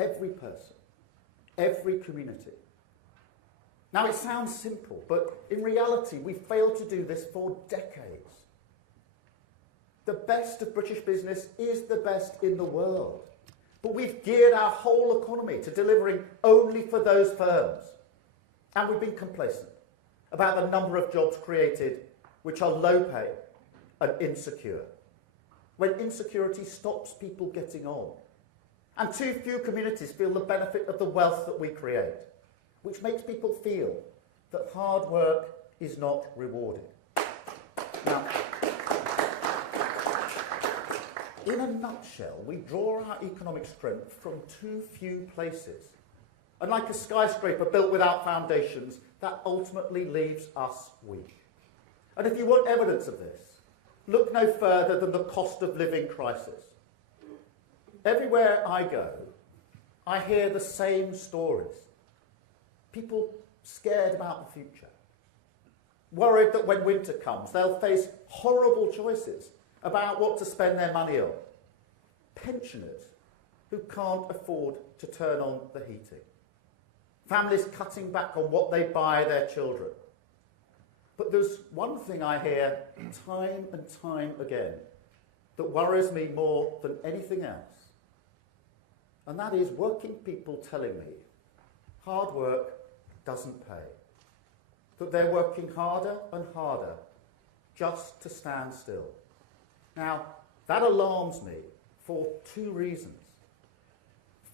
every person, every community. Now, it sounds simple, but in reality, we failed to do this for decades. The best of British business is the best in the world, but we've geared our whole economy to delivering only for those firms. And we've been complacent about the number of jobs created which are low pay and insecure, when insecurity stops people getting on. And too few communities feel the benefit of the wealth that we create, which makes people feel that hard work is not rewarded. Now, in a nutshell, we draw our economic strength from too few places. And like a skyscraper built without foundations, that ultimately leaves us weak. And if you want evidence of this, look no further than the cost of living crisis. Everywhere I go, I hear the same stories. People scared about the future, worried that when winter comes, they'll face horrible choices about what to spend their money on. Pensioners who can't afford to turn on the heating. Families cutting back on what they buy their children. But there's one thing I hear time and time again that worries me more than anything else. And that is working people telling me hard work doesn't pay. That they're working harder and harder just to stand still. Now, that alarms me for two reasons.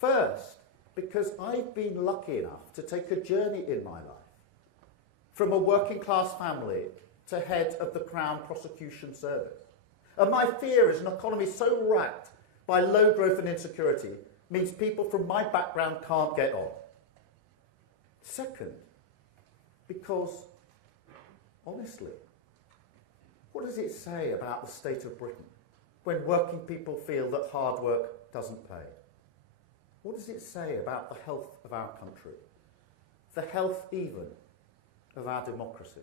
First, because I've been lucky enough to take a journey in my life from a working class family to head of the Crown Prosecution Service. And my fear is an economy so racked by low growth and insecurity means people from my background can't get on. Second, because, honestly, what does it say about the state of Britain when working people feel that hard work doesn't pay? What does it say about the health of our country? The health even of our democracy?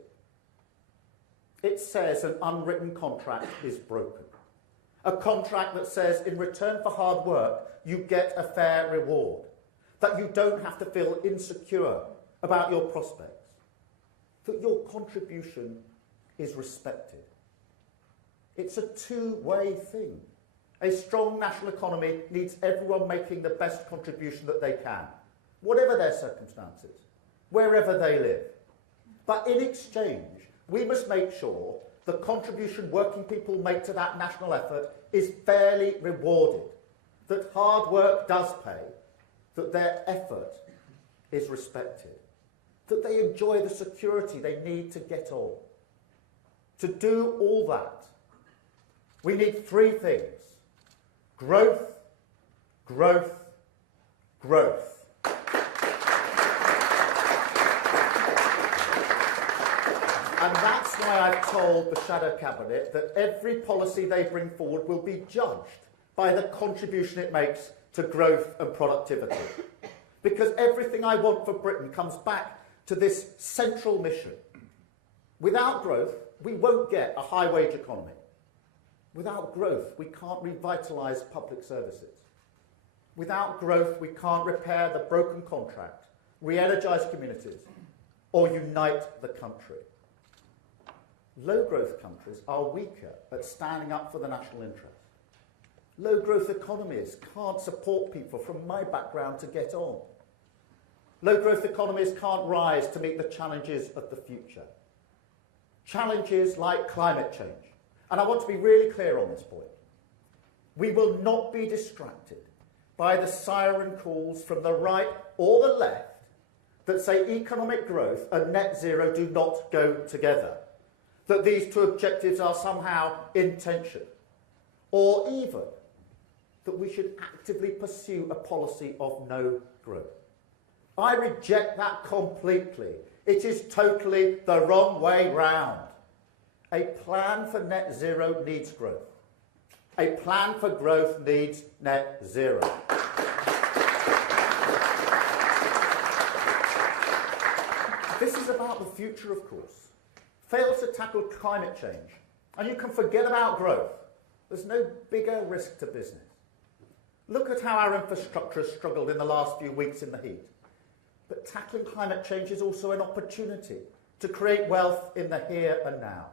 It says an unwritten contract is broken. A contract that says in return for hard work, you get a fair reward. That you don't have to feel insecure about your prospects. That your contribution is respected. It's a two-way thing. A strong national economy needs everyone making the best contribution that they can, whatever their circumstances, wherever they live. But in exchange, we must make sure the contribution working people make to that national effort is fairly rewarded, that hard work does pay, that their effort is respected, that they enjoy the security they need to get on. To do all that, we need three things: growth, growth, growth. And that's why I've told the Shadow Cabinet that every policy they bring forward will be judged by the contribution it makes to growth and productivity. Because everything I want for Britain comes back to this central mission. Without growth, we won't get a high-wage economy. Without growth, we can't revitalise public services. Without growth, we can't repair the broken contract, re-energise communities, or unite the country. Low-growth countries are weaker at standing up for the national interest. Low-growth economies can't support people from my background to get on. Low-growth economies can't rise to meet the challenges of the future. Challenges like climate change. And I want to be really clear on this point. We will not be distracted by the siren calls from the right or the left that say economic growth and net zero do not go together, that these two objectives are somehow in tension, or even that we should actively pursue a policy of no growth. I reject that completely. It is totally the wrong way round. A plan for net zero needs growth. A plan for growth needs net zero. This is about the future, of course. Fail to tackle climate change, and you can forget about growth. There's no bigger risk to business. Look at how our infrastructure has struggled in the last few weeks in the heat. But tackling climate change is also an opportunity to create wealth in the here and now.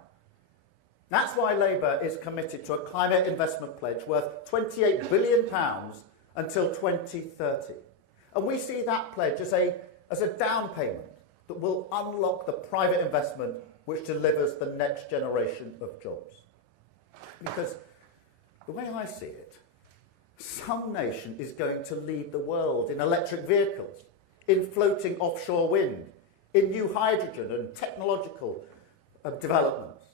That's why Labour is committed to a climate investment pledge worth £28 billion until 2030. And we see that pledge as a down payment that will unlock the private investment which delivers the next generation of jobs. Because the way I see it, some nation is going to lead the world in electric vehicles, in floating offshore wind, in new hydrogen and technological developments.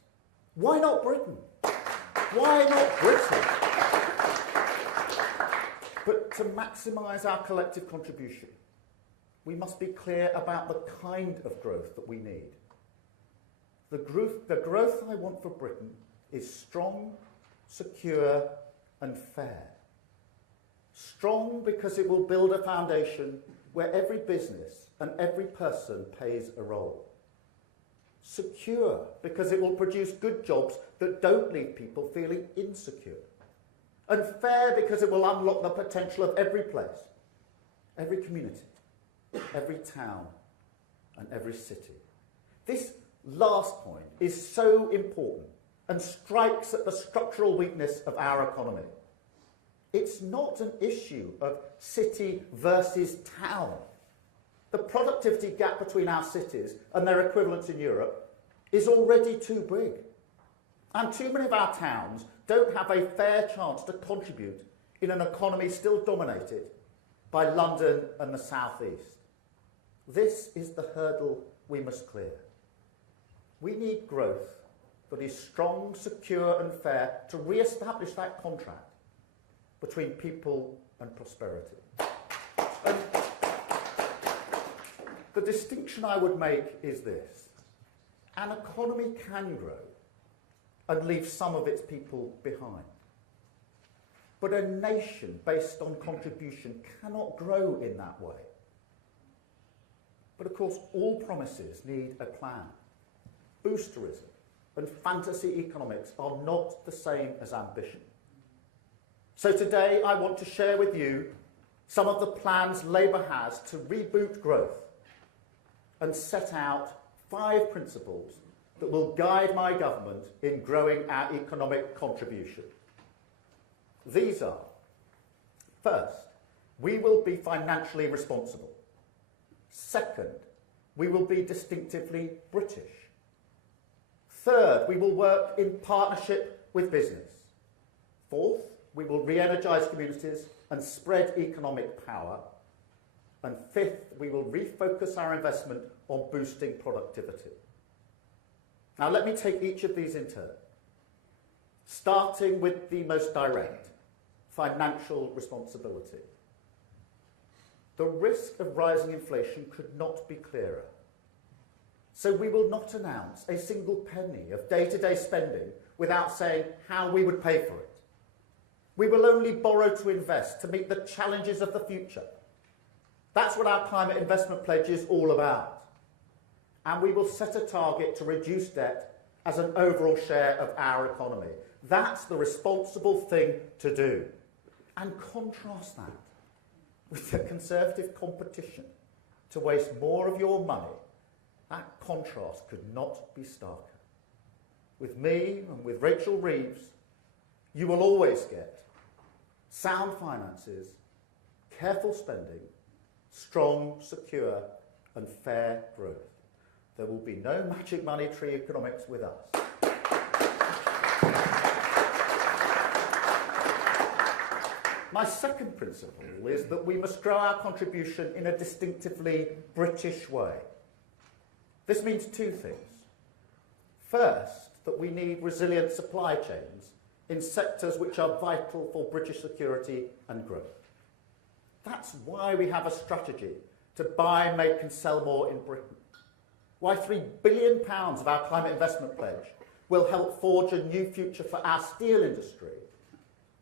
Why not Britain? Why not Britain? But to maximise our collective contribution, we must be clear about the kind of growth that we need. The growth I want for Britain is strong, secure and fair. Strong because it will build a foundation where every business and every person plays a role. Secure because it will produce good jobs that don't leave people feeling insecure. And fair because it will unlock the potential of every place, every community, every town and every city. This last point is so important and strikes at the structural weakness of our economy. It's not an issue of city versus town. The productivity gap between our cities and their equivalents in Europe is already too big. And too many of our towns don't have a fair chance to contribute in an economy still dominated by London and the South East. This is the hurdle we must clear. We need growth that is strong, secure and fair to re-establish that contract between people and prosperity. And the distinction I would make is this. An economy can grow and leave some of its people behind. But a nation based on contribution cannot grow in that way. But of course, all promises need a plan. Boosterism and fantasy economics are not the same as ambition. So today I want to share with you some of the plans Labour has to reboot growth and set out 5 principles that will guide my government in growing our economic contribution. These are, first, we will be financially responsible. Second, we will be distinctively British. Third, we will work in partnership with business. Fourth, we will re-energise communities and spread economic power. And fifth, we will refocus our investment on boosting productivity. Now let me take each of these in turn, starting with the most direct, financial responsibility. The risk of rising inflation could not be clearer. So we will not announce a single penny of day-to-day spending without saying how we would pay for it. We will only borrow to invest to meet the challenges of the future. That's what our climate investment pledge is all about. And we will set a target to reduce debt as an overall share of our economy. That's the responsible thing to do. And contrast that with the Conservative competition to waste more of your money. That contrast could not be starker. With me and with Rachel Reeves, you will always get sound finances, careful spending, strong, secure and fair growth. There will be no magic money tree economics with us. My second principle is that we must grow our contribution in a distinctively British way. This means 2 things. First, that we need resilient supply chains in sectors which are vital for British security and growth. That's why we have a strategy to buy, make and sell more in Britain. Why £3 billion of our climate investment pledge will help forge a new future for our steel industry,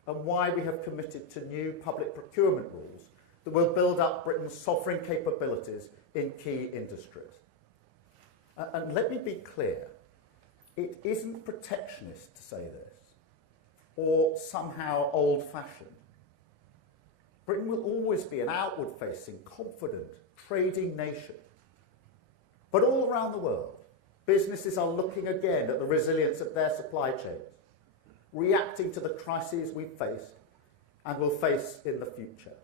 and why we have committed to new public procurement rules that will build up Britain's sovereign capabilities in key industries. And let me be clear, it isn't protectionist to say this, or somehow old-fashioned. Britain will always be an outward-facing, confident, trading nation. But all around the world, businesses are looking again at the resilience of their supply chains, reacting to the crises we've faced and will face in the future.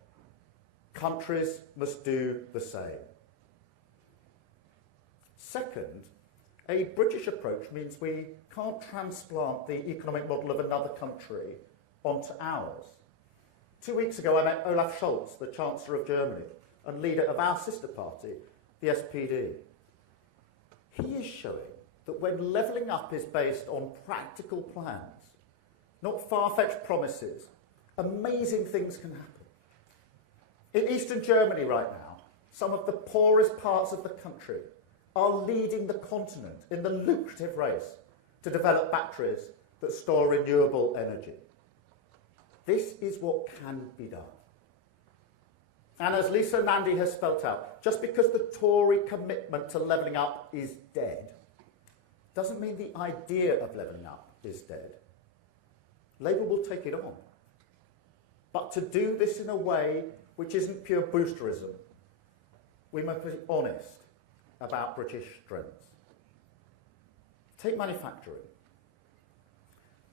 Countries must do the same. Second, a British approach means we can't transplant the economic model of another country onto ours. 2 weeks ago, I met Olaf Scholz, the Chancellor of Germany, and leader of our sister party, the SPD. He is showing that when levelling up is based on practical plans, not far-fetched promises, amazing things can happen. In eastern Germany right now, some of the poorest parts of the country are leading the continent in the lucrative race to develop batteries that store renewable energy. This is what can be done. And as Lisa Nandy has spelt out, just because the Tory commitment to levelling up is dead, doesn't mean the idea of levelling up is dead. Labour will take it on. But to do this in a way which isn't pure boosterism, we must be honest about British strengths. Take manufacturing.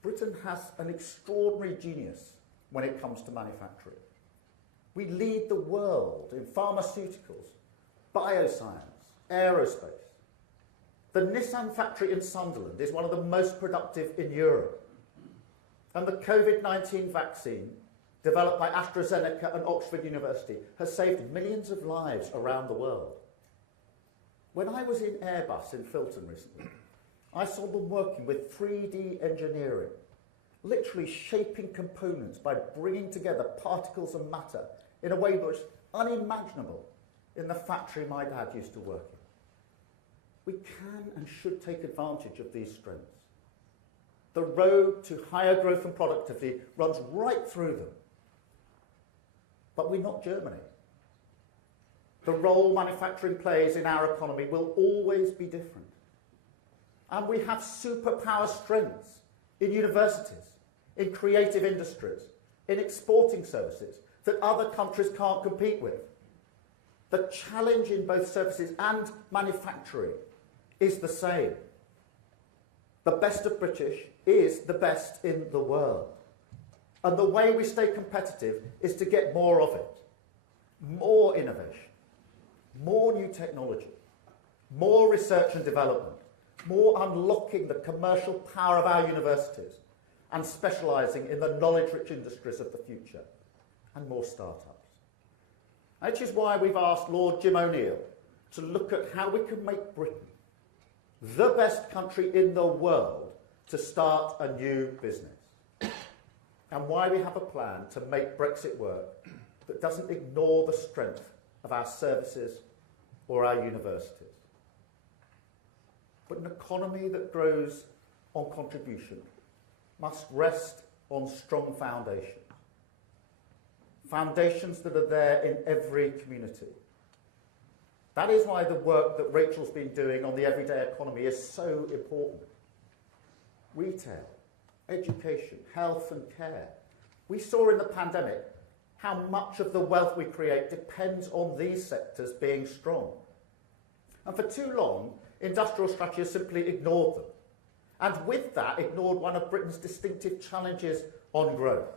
Britain has an extraordinary genius when it comes to manufacturing. We lead the world in pharmaceuticals, bioscience, aerospace. The Nissan factory in Sunderland is one of the most productive in Europe. And the COVID-19 vaccine, developed by AstraZeneca and Oxford University, has saved millions of lives around the world. When I was in Airbus in Filton recently, I saw them working with 3D engineering, literally shaping components by bringing together particles and matter in a way that was unimaginable in the factory my dad used to work in. We can and should take advantage of these strengths. The road to higher growth and productivity runs right through them. But we're not Germany. The role manufacturing plays in our economy will always be different. And we have superpower strengths in universities, in creative industries, in exporting services that other countries can't compete with. The challenge in both services and manufacturing is the same. The best of British is the best in the world. And the way we stay competitive is to get more of it. More innovation, more new technology, more research and development, more unlocking the commercial power of our universities and specialising in the knowledge-rich industries of the future, and more startups. Which is why we've asked Lord Jim O'Neill to look at how we can make Britain the best country in the world to start a new business. And why we have a plan to make Brexit work that doesn't ignore the strength of our services or our universities. But an economy that grows on contribution must rest on strong foundations. Foundations that are there in every community. That is why the work that Rachel's been doing on the everyday economy is so important. Retail, education, health and care. We saw in the pandemic how much of the wealth we create depends on these sectors being strong. And for too long, industrial strategy has simply ignored them. And with that, ignored one of Britain's distinctive challenges on growth.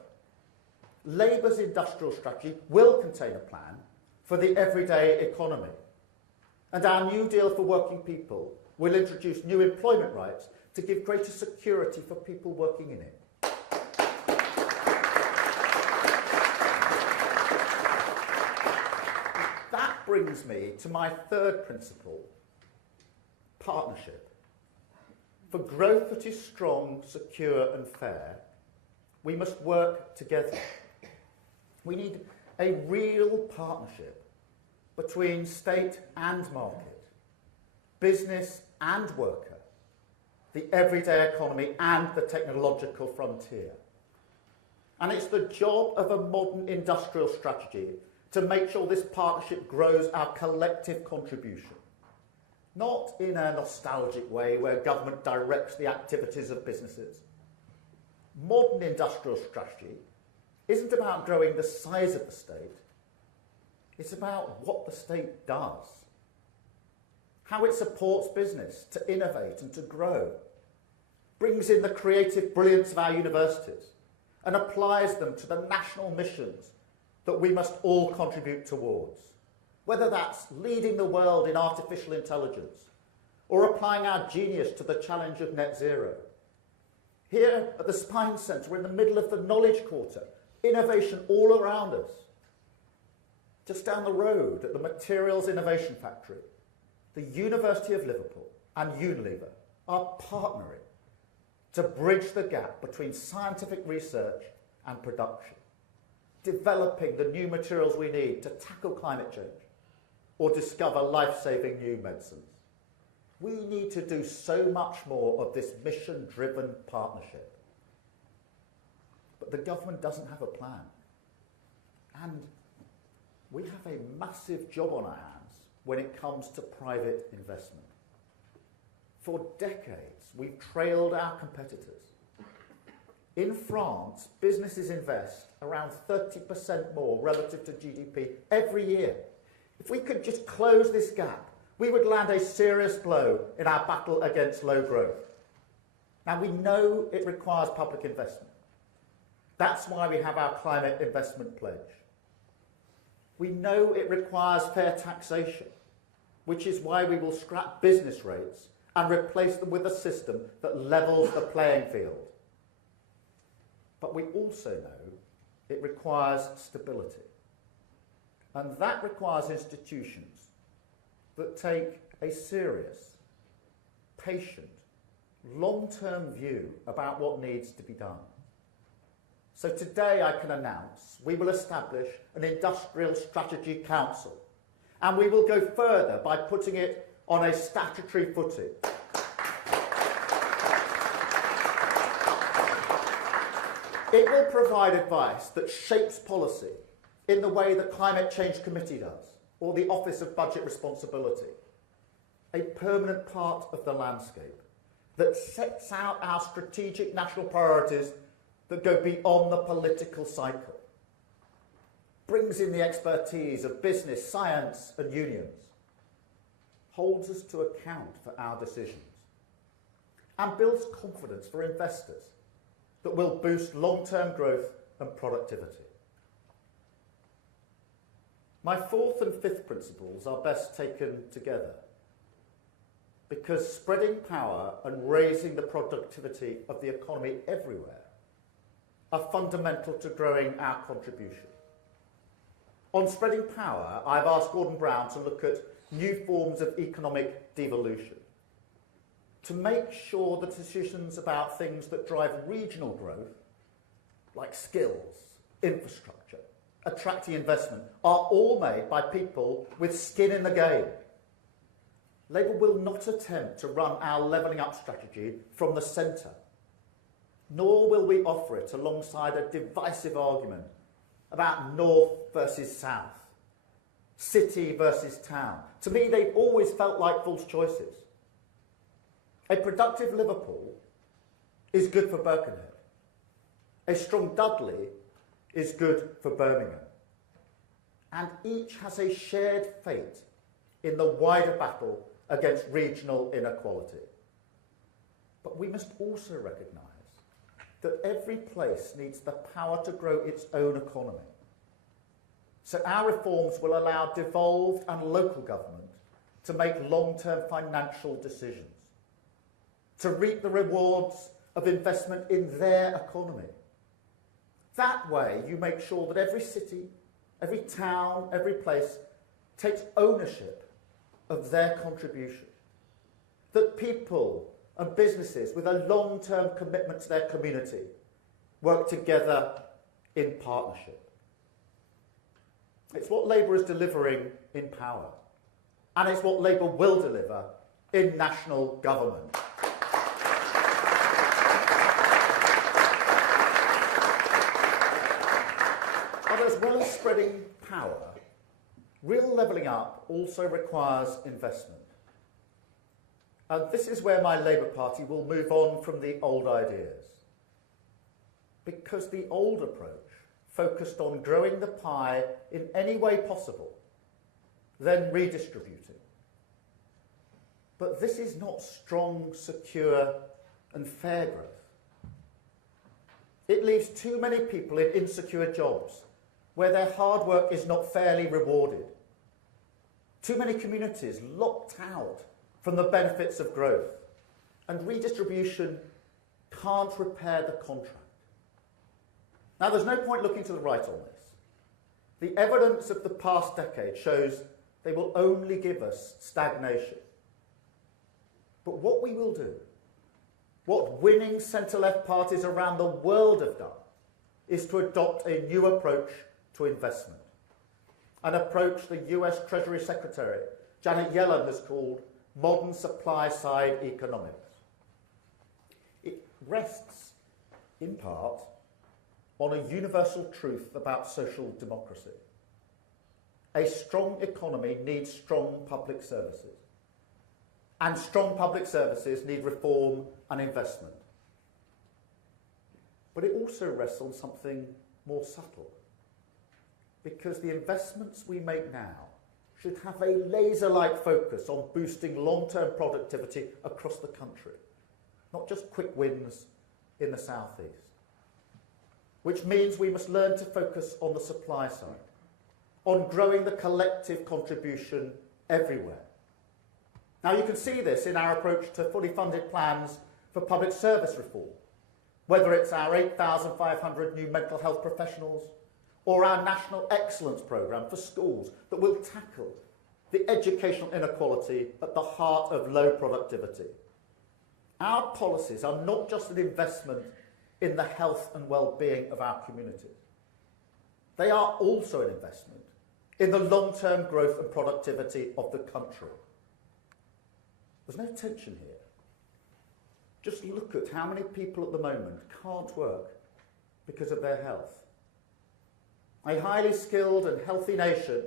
Labour's industrial strategy will contain a plan for the everyday economy. And our New Deal for working people will introduce new employment rights to give greater security for people working in it. That brings me to my third principle, partnership. For growth that is strong, secure and fair, we must work together. We need a real partnership between state and market, business and worker, the everyday economy and the technological frontier. And it's the job of a modern industrial strategy to make sure this partnership grows our collective contribution. Not in a nostalgic way where government directs the activities of businesses. Modern industrial strategy isn't about growing the size of the state. It's about what the state does, how it supports business to innovate and to grow, brings in the creative brilliance of our universities, and applies them to the national missions that we must all contribute towards, whether that's leading the world in artificial intelligence or applying our genius to the challenge of net zero. Here at the Spine Centre, we're in the middle of the Knowledge Quarter, innovation all around us. Just down the road at the Materials Innovation Factory, the University of Liverpool and Unilever are partnering to bridge the gap between scientific research and production, developing the new materials we need to tackle climate change or discover life-saving new medicines. We need to do so much more of this mission-driven partnership. But the government doesn't have a plan. And we have a massive job on our hands when it comes to private investment. For decades, we've trailed our competitors. In France, businesses invest around 30% more relative to GDP every year. If we could just close this gap, we would land a serious blow in our battle against low growth. Now, we know it requires public investment. That's why we have our climate investment pledge. We know it requires fair taxation, which is why we will scrap business rates and replace them with a system that levels the playing field. But we also know it requires stability. And that requires institutions that take a serious, patient, long-term view about what needs to be done. So today I can announce we will establish an Industrial Strategy Council, and we will go further by putting it on a statutory footing. It will provide advice that shapes policy in the way the Climate Change Committee does, or the Office of Budget Responsibility, a permanent part of the landscape that sets out our strategic national priorities that go beyond the political cycle, brings in the expertise of business, science and unions, holds us to account for our decisions, and builds confidence for investors that will boost long-term growth and productivity. My fourth and fifth principles are best taken together because spreading power and raising the productivity of the economy everywhere are fundamental to growing our contribution. On spreading power, I've asked Gordon Brown to look at new forms of economic devolution, to make sure that decisions about things that drive regional growth, like skills, infrastructure, attracting investment, are all made by people with skin in the game. Labour will not attempt to run our levelling up strategy from the centre, nor will we offer it alongside a divisive argument about north versus south, city versus town. To me, they've always felt like false choices. A productive Liverpool is good for Birkenhead. A strong Dudley is good for Birmingham. And each has a shared fate in the wider battle against regional inequality. But we must also recognise that every place needs the power to grow its own economy. So our reforms will allow devolved and local government to make long-term financial decisions, to reap the rewards of investment in their economy. That way, you make sure that every city, every town, every place takes ownership of their contribution. That people and businesses with a long-term commitment to their community work together in partnership. It's what Labour is delivering in power, and it's what Labour will deliver in national government. But as well as spreading power, real levelling up also requires investment. And this is where my Labour Party will move on from the old ideas. Because the old approach focused on growing the pie in any way possible, then redistributing. But this is not strong, secure, and fair growth. It leaves too many people in insecure jobs where their hard work is not fairly rewarded. Too many communities locked out from the benefits of growth. And redistribution can't repair the contract. Now, there's no point looking to the right on this. The evidence of the past decade shows they will only give us stagnation. But what we will do, what winning centre-left parties around the world have done, is to adopt a new approach to investment. An approach the US Treasury Secretary, Janet Yellen, has called modern supply-side economics. It rests, in part, on a universal truth about social democracy. A strong economy needs strong public services. And strong public services need reform and investment. But it also rests on something more subtle. Because the investments we make now should have a laser-like focus on boosting long-term productivity across the country, not just quick wins in the southeast. Which means we must learn to focus on the supply side, on growing the collective contribution everywhere. Now, you can see this in our approach to fully funded plans for public service reform, whether it's our 8,500 new mental health professionals or our National Excellence Programme for schools that will tackle the educational inequality at the heart of low productivity. Our policies are not just an investment in the health and well-being of our communities. They are also an investment in the long-term growth and productivity of the country. There's no tension here. Just look at how many people at the moment can't work because of their health. A highly skilled and healthy nation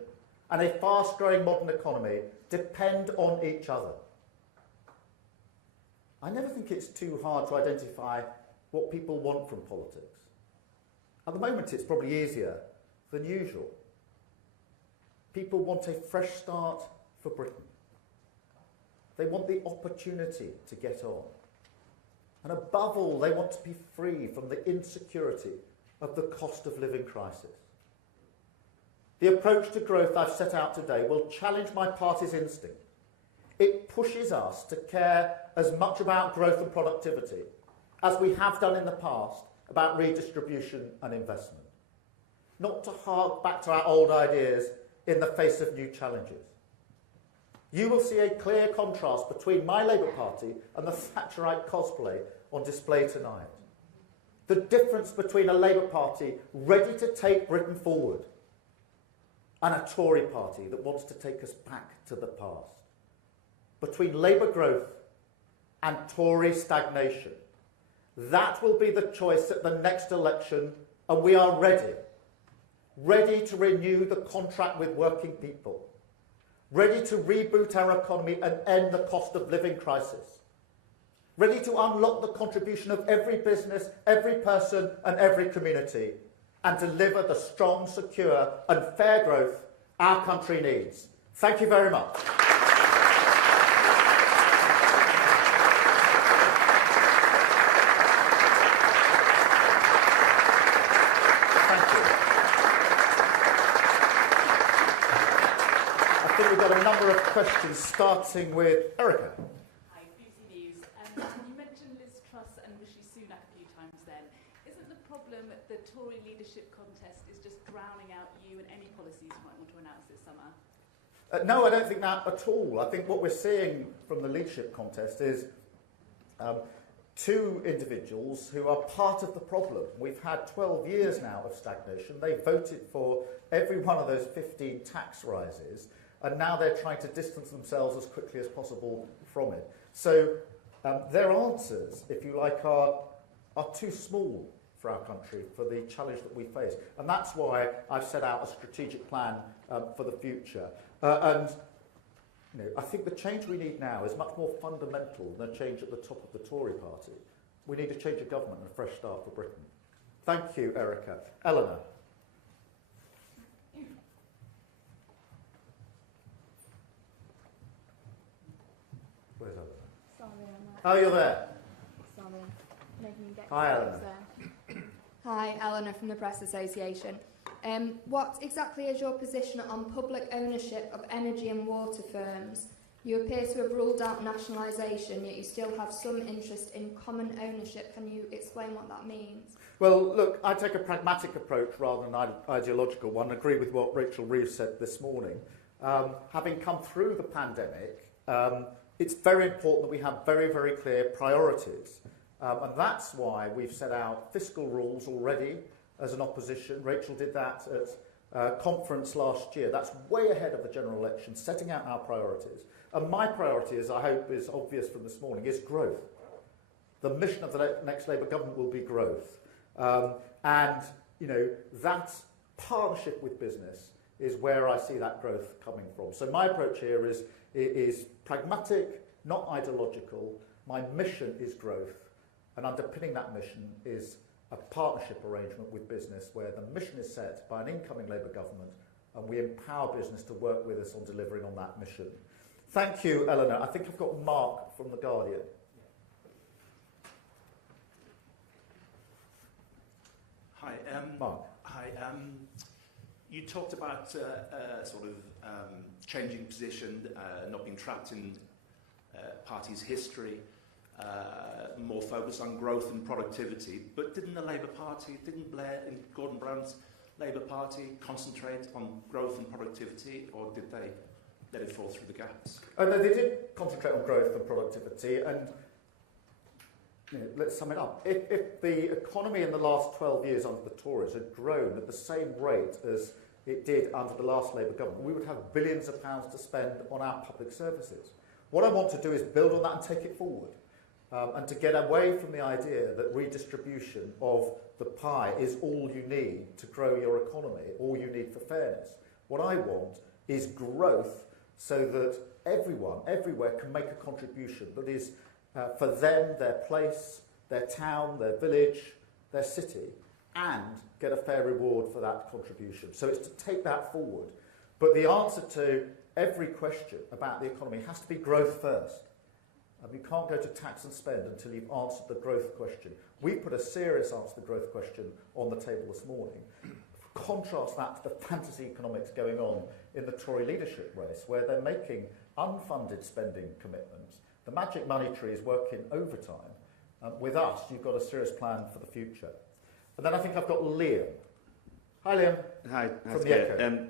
and a fast-growing modern economy depend on each other. I never think it's too hard to identify what people want from politics. At the moment, it's probably easier than usual. People want a fresh start for Britain. They want the opportunity to get on. And above all, they want to be free from the insecurity of the cost of living crisis. The approach to growth I've set out today will challenge my party's instinct. It pushes us to care as much about growth and productivity as we have done in the past about redistribution and investment. Not to hark back to our old ideas in the face of new challenges. You will see a clear contrast between my Labour Party and the Thatcherite cosplay on display tonight. The difference between a Labour Party ready to take Britain forward and a Tory party that wants to take us back to the past. Between Labour growth and Tory stagnation. That will be the choice at the next election, and we are ready. Ready to renew the contract with working people. Ready to reboot our economy and end the cost of living crisis. Ready to unlock the contribution of every business, every person and every community and deliver the strong, secure and fair growth our country needs. Thank you very much. We've got a number of questions, starting with Erica. Hi, BBC News. You mentioned Liz Truss and Rishi Sunak a few times then. Isn't the problem the Tory leadership contest is just drowning out you and any policies you might want to announce this summer? No, I don't think that at all. I think what we're seeing from the leadership contest is two individuals who are part of the problem. We've had 12 years now of stagnation. They voted for every one of those 15 tax rises. And now they're trying to distance themselves as quickly as possible from it. So their answers, if you like, are too small for our country, for the challenge that we face. And that's why I've set out a strategic plan for the future. And I think the change we need now is much more fundamental than a change at the top of the Tory party. We need a change of government and a fresh start for Britain. Thank you, Erica. Eleanor. Oh, you're there. Sorry, making me get Hi, confused Eleanor. there. Hi, Eleanor from the Press Association. What exactly is your position on public ownership of energy and water firms? You appear to have ruled out nationalisation, yet you still have some interest in common ownership. Can you explain what that means? Well, look, I take a pragmatic approach rather than an ideological one. I agree with what Rachel Reeves said this morning. Having come through the pandemic, it's very important that we have very, very clear priorities. And that's why we've set out fiscal rules already as an opposition. Rachel did that at conference last year. That's way ahead of the general election, setting out our priorities. And my priority, as I hope is obvious from this morning, is growth. The mission of the next Labour government will be growth. And, you know, that partnership with business is where I see that growth coming from. So my approach here is pragmatic, not ideological. My mission is growth. And underpinning that mission is a partnership arrangement with business where the mission is set by an incoming Labour government and we empower business to work with us on delivering on that mission. Thank you, Eleanor. I think I've got Mark from The Guardian. Hi. Mark. Hi. You talked about sort of changing position, not being trapped in party's history, more focus on growth and productivity. But didn't the Labour Party, didn't Blair and Gordon Brown's Labour Party concentrate on growth and productivity, or did they let it fall through the gaps? Oh, no, they did concentrate on growth and productivity, and you know, let's sum it up. If the economy in the last 12 years under the Tories had grown at the same rate as it did under the last Labour government, we would have billions of pounds to spend on our public services. What I want to do is build on that and take it forward, and to get away from the idea that redistribution of the pie is all you need to grow your economy, all you need for fairness. What I want is growth so that everyone, everywhere can make a contribution that is for them, their place, their town, their village, their city, and get a fair reward for that contribution. So it's to take that forward. But the answer to every question about the economy has to be growth first. You can't go to tax and spend until you've answered the growth question. We put a serious answer to the growth question on the table this morning. Contrast that to the fantasy economics going on in the Tory leadership race, where they're making unfunded spending commitments. The magic money tree is working overtime. With us, you've got a serious plan for the future. And then I think I've got Liam. Hi, Liam. Hi. From the Echo.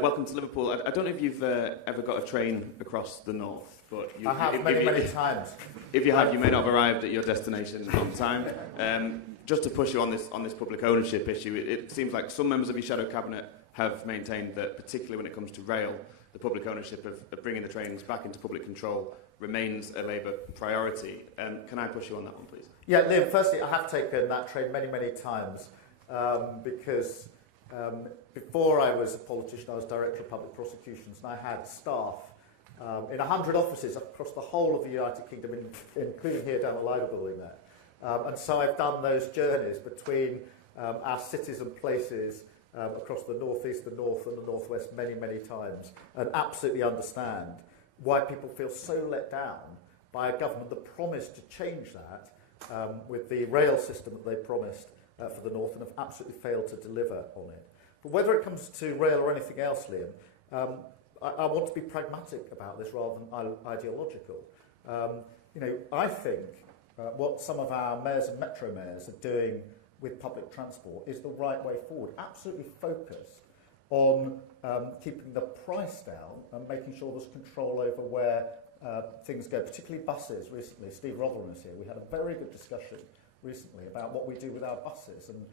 Welcome to Liverpool. I don't know if you've ever got a train across the north, but I have many times. If you have, you may not have arrived at your destination on time. Just to push you on this public ownership issue, it seems like some members of your shadow cabinet have maintained that, particularly when it comes to rail, the public ownership of bringing the trains back into public control remains a Labour priority. Can I push you on that one, please? Yeah, Liam, firstly, I have taken that train many times because before I was a politician, I was Director of Public Prosecutions, and I had staff in 100 offices across the whole of the United Kingdom, including here down the Liver building there. And so I've done those journeys between our cities and places across the northeast, the north and the northwest many times, and absolutely understand why people feel so let down by a government that promised to change that with the rail system that they promised for the north and have absolutely failed to deliver on it. But whether it comes to rail or anything else, Liam, I want to be pragmatic about this rather than ideological. I think what some of our mayors and metro mayors are doing with public transport is the right way forward. Absolutely focus on keeping the price down and making sure there's control over where things go, particularly buses recently. Steve Rotherham is here. We had a very good discussion recently about what we do with our buses, and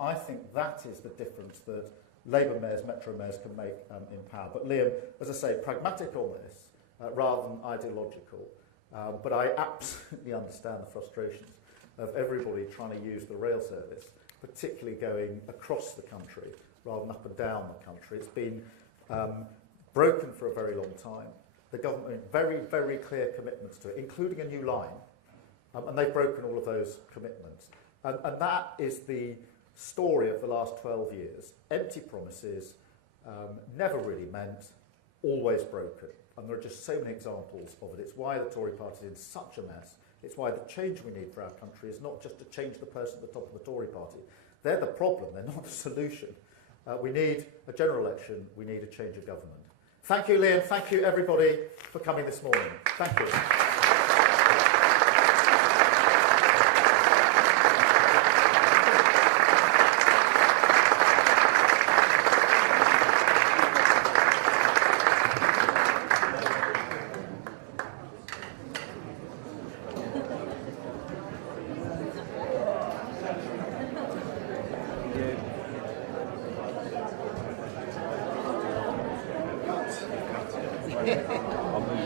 I think that is the difference that Labour mayors, metro mayors can make in power. But Liam, as I say, pragmatic on this rather than ideological. But I absolutely understand the frustrations of everybody trying to use the rail service, particularly going across the country rather than up and down the country. It's been broken for a very long time. The government made very clear commitments to it, including a new line. And they've broken all of those commitments. And that is the story of the last 12 years. Empty promises, never really meant, always broken. And there are just so many examples of it. It's why the Tory party is in such a mess. It's why the change we need for our country is not just to change the person at the top of the Tory party. They're the problem, they're not the solution. We need a general election, we need a change of government. Thank you, Liam. Thank you, everybody, for coming this morning. Thank you. I'll move.